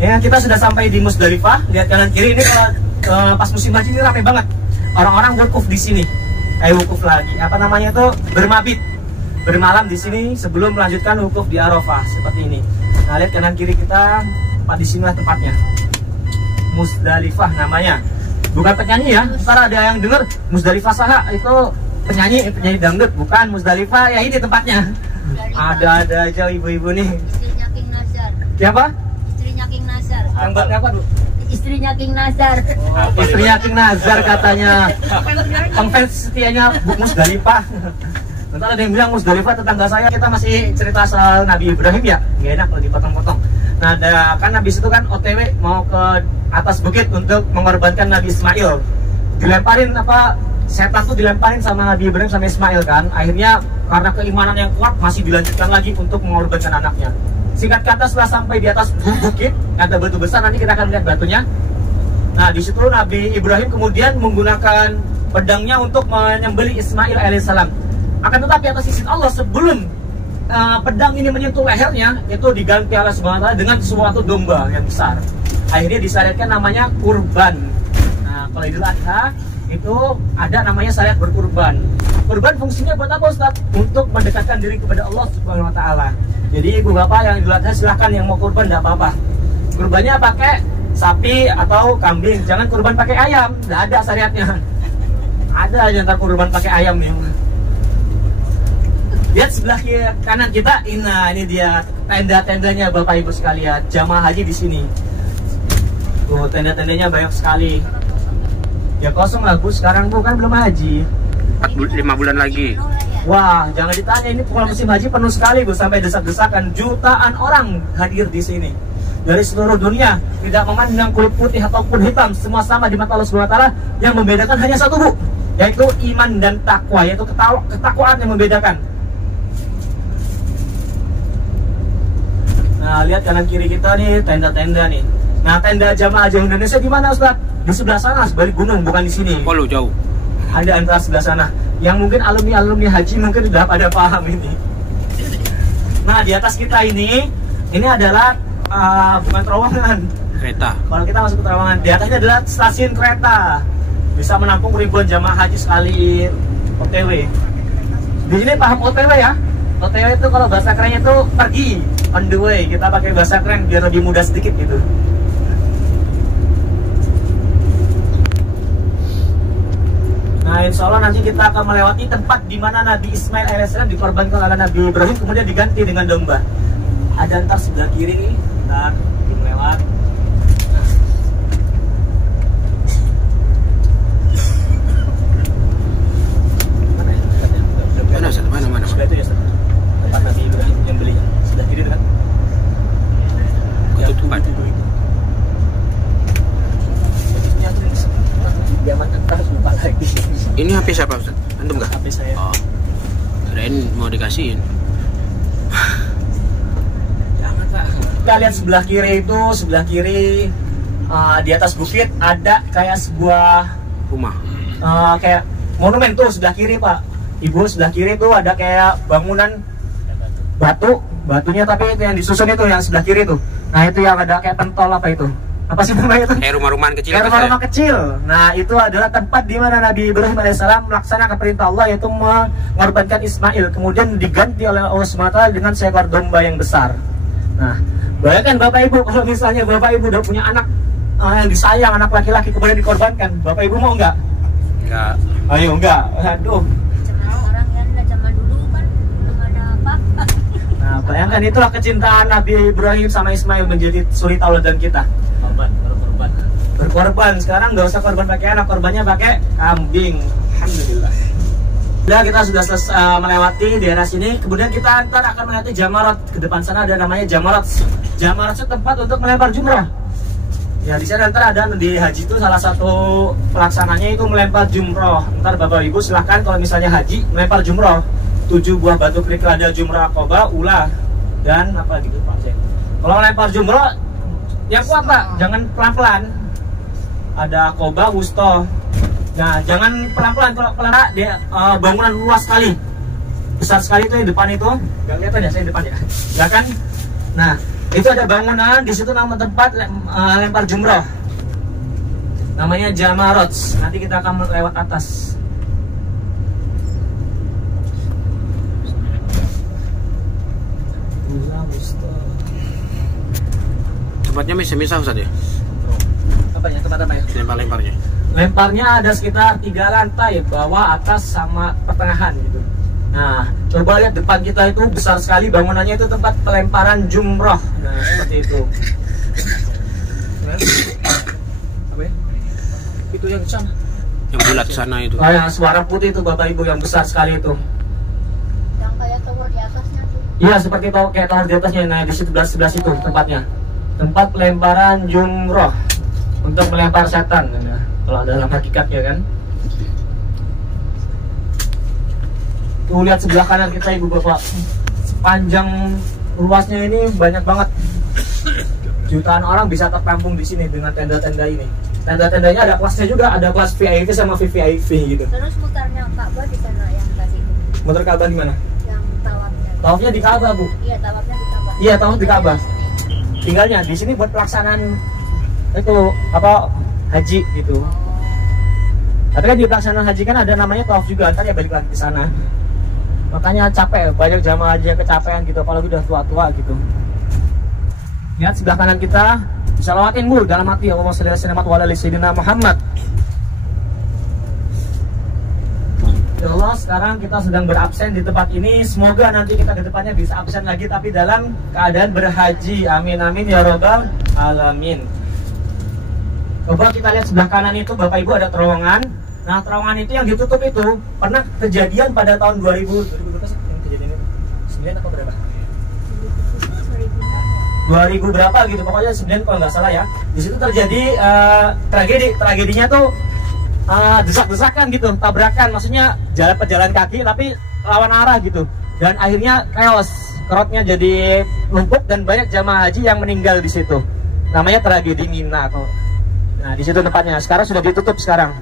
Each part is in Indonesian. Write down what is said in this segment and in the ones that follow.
Ya, kita sudah sampai di Musdalifah. Lihat kanan kiri ini pas musim haji ini ramai banget. Orang-orang wukuf di sini. Wukuf lagi. Apa namanya itu? Bermabit. Bermalam di sini sebelum melanjutkan wukuf di Arafah seperti ini. Nah, lihat kanan kiri kita, di sinilah tempatnya. Musdalifah namanya. Bukan penyanyi ya. Ntar ada yang dengar Musdalifah saha itu penyanyi dangdut, bukan. Musdalifah ya ini tempatnya. Ada aja ibu-ibu nih. Istrinya King Nazar. Siapa? Istrinya King Nazar. Apa, Bu? Istrinya King Nazar. Istrinya King Nazar katanya. Pengfans setianya Bu Musdalifah. Nanti ada yang bilang Musdalifah tetangga saya. Kita masih cerita soal Nabi Ibrahim ya. Gak enak kalau dipotong-potong. Nah, kan habis itu kan OTW mau ke atas bukit untuk mengorbankan Nabi Ismail. Dilemparin setan tuh dilemparin sama Nabi Ibrahim sama Ismail kan. Akhirnya karena keimanan yang kuat masih dilanjutkan lagi untuk mengorbankan anaknya. Singkat kata setelah sampai di atas bukit ada batu besar, nanti kita akan lihat batunya. Nah, di situ Nabi Ibrahim kemudian menggunakan pedangnya untuk menyembelih Ismail alaihissalam. Akan tetapi atas izin Allah sebelum pedang ini menyentuh lehernya itu diganti Allah Subhanahu wa taala dengan suatu domba yang besar. Akhirnya disyariatkan namanya kurban. Nah, kalau Idul Adha itu ada namanya syariat berkurban. Kurban fungsinya buat apa, Ustaz? Untuk mendekatkan diri kepada Allah Subhanahu wa taala. Jadi ibu bapak yang Idul Adha silahkan, yang mau kurban tidak apa-apa. Kurbannya pakai sapi atau kambing, jangan kurban pakai ayam. Tidak ada syariatnya. Ada aja ntar kurban pakai ayam nih. Lihat sebelah kanan kita, ini dia tenda-tendanya Bapak Ibu sekalian, jamaah haji di sini. Tuh, tenda-tendanya banyak sekali. Ya kosong lah Bu, sekarang Bu kan belum haji. 5 bulan lagi. Wah, jangan ditanya, ini kalau musim haji penuh sekali Bu, sampai desak-desakan. Jutaan orang hadir di sini dari seluruh dunia, tidak memandang kulit putih ataupun hitam, semua sama di mata Allah Subhanahu wa taala. Yang membedakan hanya satu Bu, yaitu iman dan takwa, yaitu ketakwaan yang membedakan. Nah, lihat kanan kiri kita nih, tenda-tenda nih. Nah, tenda jamaah haji Indonesia di mana, Ustaz? Di sebelah sana, sebalik gunung, bukan di sini. Oh, jauh. Ada antara sebelah sana. Yang mungkin alumni haji mungkin sudah pada paham ini. Nah, di atas kita ini adalah bukan terowongan. Kereta. Kalau kita masuk ke terowongan, di atasnya adalah stasiun kereta. Bisa menampung ribuan jamaah haji sekali OTW. Di sini paham OTW ya? OTW itu kalau bahasa kerennya itu pergi, on the way. Kita pakai bahasa keren biar lebih mudah sedikit gitu. Nah, insya Allah nanti kita akan melewati tempat di mana Nabi Ismail alaihissalam dikorbankan oleh Nabi Ibrahim, kemudian diganti dengan domba. Ada ntar sebelah kiri, ntar lewat. Mana? Sebelah itu ya, tempat Nabi Ibrahim yang beli. Sebelah kiri itu kan? Ketutupan. Lupa lagi. Ini HP siapa, Ustaz? Antum nggak? HP saya. Oh. Kirain mau dikasihin. Jangan, Pak. Kita lihat sebelah kiri di atas bukit ada kayak sebuah Rumah. kayak monumen tuh sebelah kiri, Pak. Ibu, sebelah kiri tuh ada kayak bangunan batunya, tapi itu yang disusun itu yang sebelah kiri tuh. Nah, itu yang ada kayak pentol apa itu? Apa sih namanya itu? Kayak rumah-rumahan kecil. Kayak rumah-rumah kecil. Nah, itu adalah tempat di mana Nabi Ibrahim alaihissalam melaksanakan perintah Allah, yaitu mengorbankan Ismail, kemudian diganti oleh Allah SWT dengan seekor domba yang besar. Nah, bayangkan Bapak Ibu, kalau misalnya Bapak Ibu udah punya anak yang disayang, anak laki-laki, kemudian dikorbankan, Bapak Ibu mau nggak? Enggak. Ayo, enggak. Aduh. Sekarang kan zaman dulu kan belum ada apa-apa. Nah, bayangkan itulah kecintaan Nabi Ibrahim sama Ismail menjadi suri tauladan kita. Berkorban. Sekarang nggak usah korban pakai anak, korbannya pakai kambing. Alhamdulillah. Nah, kita sudah melewati daerah sini, kemudian kita ntar akan melewati Jamarat. Ke depan sana ada namanya Jamarat. Jamarat itu tempat untuk melempar jumrah. Ya, di sana ntar ada di haji itu salah satu pelaksananya itu melempar jumroh. Ntar Bapak Ibu silahkan kalau misalnya haji melempar jumroh. 7 buah batu kerikil, ada jumrah Aqabah, Ula, dan apa gitu Pak. Kalau melempar jumroh yang kuat Pak, jangan pelan-pelan. Ada Aqabah, Wusta. Nah, jangan pelan-pelan, kalau pelan dia bangunan luas sekali, besar sekali itu di depan itu. Gak kelihatan ya, saya di depan ya. Ya kan? Nah, Itu ada bangunan di situ, nama tempat lempar jumroh. Namanya Jamarot. Nanti kita akan lewat atas. Tempatnya misah-misah Ustaz ya? Apanya? Tempat apa ya? Lempar-lemparnya. Lemparnya ada sekitar 3 lantai, bawah, atas, sama pertengahan gitu. Nah, coba lihat depan kita itu besar sekali bangunannya, itu tempat pelemparan jumroh. Nah, seperti itu. Apa ya? Itu yang sana. Yang bulat sana itu. Oh, yang suara putih itu Bapak Ibu, yang besar sekali itu. Yang kayak tower di atasnya tuh. Iya, seperti kayak tower di atasnya. Nah, di sebelah situ tempatnya. Tempat pelemparan jumroh untuk melempar setan. Nah, kalau dalam hakikatnya kan. Tuh lihat sebelah kanan kita Ibu Bapak, sepanjang luasnya ini banyak banget, jutaan orang bisa tertampung di sini dengan tenda-tenda ini. Tenda-tendanya ada kelasnya juga, ada kelas VIP sama VVIP gitu. Terus mutarnya Ka'bah di sana yang tadi itu. Muter Ka'bah di mana? Yang tawafnya. Tawafnya di Ka'bah Bu. Iya, tawafnya di Ka'bah. Iya, tawaf di Ka'bah. Tinggalnya di sini buat pelaksanaan itu apa haji gitu. Tapi kan di pelaksanaan haji kan ada namanya tawaf juga, ntar ya balik lagi ke sana. Makanya capek, banyak jamaah haji yang kecapean gitu, apalagi udah tua-tua gitu. Lihat sebelah kanan kita, bisa lewatin Bu dalam hati, Allahumma sholli ala sayyidina Muhammad. Ya Allah, sekarang kita sedang berabsen di tempat ini. Semoga nanti kita ke depannya bisa absen lagi, tapi dalam keadaan berhaji. Amin amin ya robbal alamin. Coba kita lihat sebelah kanan itu Bapak Ibu ada terowongan. Nah, terowongan itu yang ditutup itu pernah kejadian pada tahun 2000 berapa sih yang kejadian itu? 9 atau berapa? 2000 berapa gitu, pokoknya 9 kalau nggak salah ya. Di situ terjadi tragedinya tuh desak-desakan gitu, tabrakan, maksudnya jalan pejalan kaki tapi lawan arah gitu. Dan akhirnya chaos, kerotnya jadi lumpuh dan banyak jamaah haji yang meninggal di situ. Namanya tragedi Mina. Nah, di situ tempatnya. Sekarang sudah ditutup sekarang.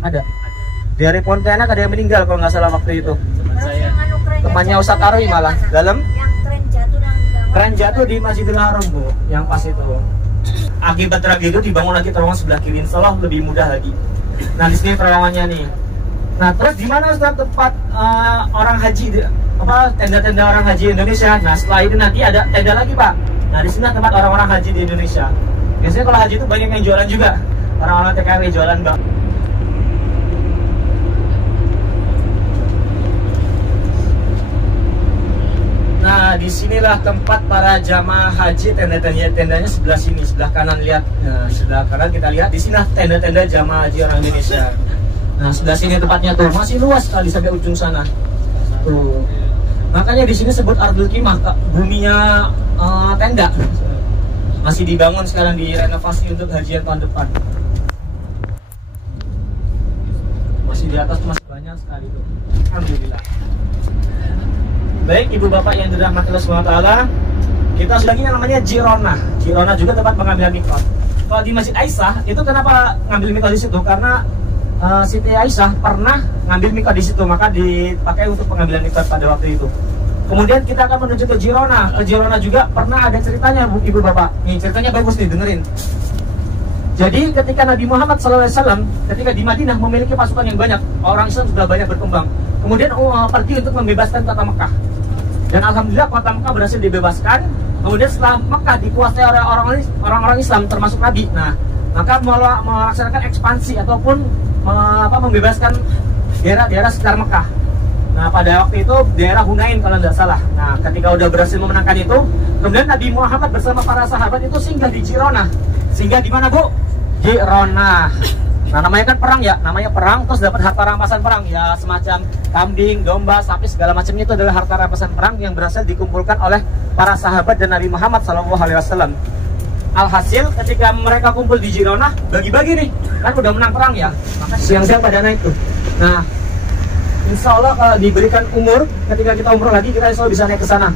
Ada. Dari Pontianak ada yang meninggal kalau nggak salah waktu itu. Temannya Ustadz Arwi malah. Dalam? Yang Keren jatuh di Masjidil Haram Bu, yang pas itu. Akibat tragedi itu dibangun lagi terowongan sebelah kiri, insya Allah lebih mudah lagi. Nah, di sini terowongannya nih. Nah, terus di mana Ustadz tempat orang haji, tenda-tenda orang haji Indonesia? Nah, setelah ini nanti ada tenda lagi Pak. Nah, di sini tempat orang-orang haji di Indonesia. Biasanya kalau haji itu banyak yang jualan juga, orang-orang TKW jualan Bang. Nah, disinilah tempat para jamaah haji, tendanya sebelah sini, sebelah kanan lihat. Nah, sebelah kanan kita lihat di sini tenda-tenda jamaah haji orang Indonesia. Nah, sebelah sini tempatnya tuh masih luas sekali sampai ujung sana. Tuh. Makanya di sini sebut Ardul Qimah, buminya tenda. Masih dibangun sekarang, direnovasi untuk hajian tahun depan. Masih di atas masih banyak sekali tuh. Alhamdulillah. Baik Ibu Bapak yang dirahmati Allah SWT, kita sudah lagi yang namanya Jirona. Jirona juga tempat pengambilan mikot. Kalau di Masjid Aisyah itu kenapa ngambil mikot di situ? Karena Siti Aisyah pernah ngambil mikot di situ, maka dipakai untuk pengambilan mikot pada waktu itu. Kemudian kita akan menuju ke Jirona. Ke Jirona juga pernah ada ceritanya Ibu Bapak. Nih ceritanya bagus nih, dengerin. Jadi ketika Nabi Muhammad SAW ketika di Madinah memiliki pasukan yang banyak, orang Islam sudah banyak berkembang. Kemudian pergi untuk membebaskan kota Mekah. Dan alhamdulillah kota Mekah berhasil dibebaskan. Kemudian setelah Mekah dikuasai oleh orang-orang Islam termasuk Nabi. Nah, maka melaksanakan ekspansi ataupun membebaskan daerah-daerah sekitar Mekah. Nah, pada waktu itu daerah Hunain kalau tidak salah. Nah, ketika udah berhasil memenangkan itu, kemudian Nabi Muhammad bersama para sahabat itu singgah di Jirona. Singgah di mana Bu? Jirona. Nah, namanya kan perang ya, namanya perang, terus dapat harta rampasan perang ya, semacam kambing, domba, sapi, segala macamnya itu adalah harta rampasan perang yang berhasil dikumpulkan oleh para sahabat dan Nabi Muhammad SAW. Alhasil ketika mereka kumpul di Jirona, bagi-bagi nih, kan udah menang perang ya, maka siang-siang pada naik tuh. Nah, insya Allah kalau diberikan umur, ketika kita umur lagi, kita insya Allah bisa naik ke sana.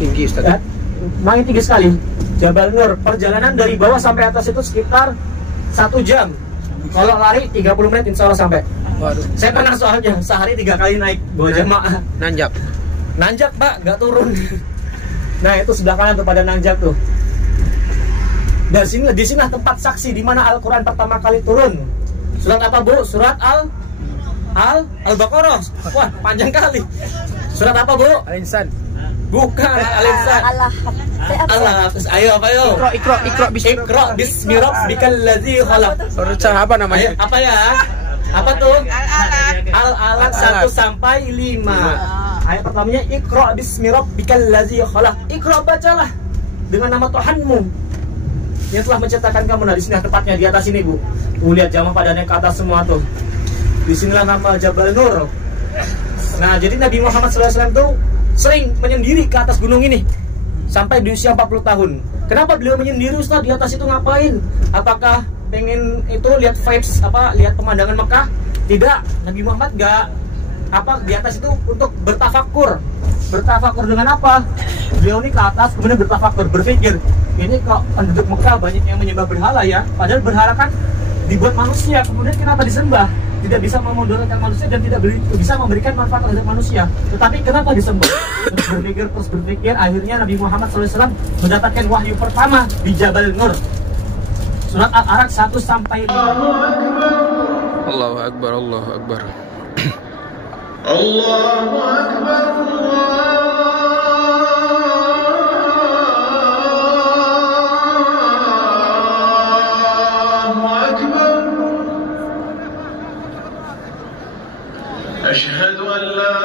Tinggi Ustaz. Ya, main tinggi sekali. Jabal Nur, perjalanan dari bawah sampai atas itu sekitar 1 jam. Kalau lari 30 menit insya Allah sampai. Waduh. Saya pernah soalnya sehari 3 kali naik bawa jamaah. Nanjak. Nanjak Pak, nggak turun. Nah, itu sebelah kanan tuh pada nanjak tuh. Dan di sini tempat saksi di mana Al-Qur'an pertama kali turun. Surat apa, Bu? Surat Al-Baqarah. Wah, panjang kali. Surat apa, Bu? Al-Insan. Bukan Al-Insan. Allah. Ayo, apa yo? Ikra Bismi rabbikal ladzi khalaq. Surat apa namanya? Apa ya? Apa tuh? Al-Alaq 1 sampai 5. Ayat pertamanya Iqra bismi rabbikal ladzi khalaq. Iqra, bacalah dengan nama Tuhanmu yang telah menciptakan kamu. Nah, di sini tepatnya di atas ini, Bu. Lihat jamaah pada naik ke atas semua tuh. Disinilah nama Jabal Nur. Nah, jadi Nabi Muhammad SAW tuh sering menyendiri ke atas gunung ini sampai di usia 40 tahun. Kenapa beliau menyendiri, Ustaz? Di atas itu ngapain? Apakah pengen itu lihat vibes, lihat pemandangan Mekah? Tidak, Nabi Muhammad di atas itu untuk bertafakur. Bertafakur dengan apa? Beliau ini ke atas kemudian bertafakur, berpikir, ini kok penduduk Mekah banyak yang menyembah berhala ya, padahal berhala kan dibuat manusia, kemudian kenapa disembah? Tidak bisa memudaratkan manusia dan tidak bisa memberikan manfaat terhadap manusia. Tetapi kenapa disembah? Terus berpikir, akhirnya Nabi Muhammad SAW mendapatkan wahyu pertama di Jabal Nur. Surat Al-Araq 1 sampai 5. Allahu Akbar, Allahu Akbar. Allahu Akbar, Allahu Akbar. Asyhadu an la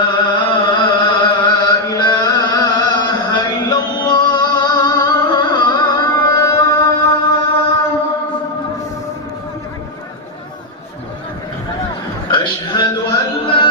ilaha illallah. Asyhadu an la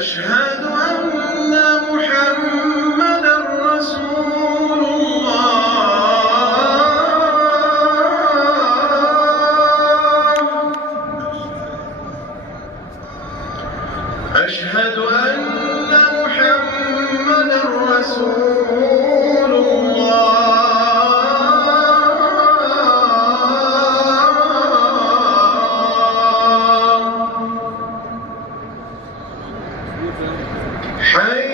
أشهد أن محمدًا رسول الله. أشهد أن محمدًا رسول الله. حي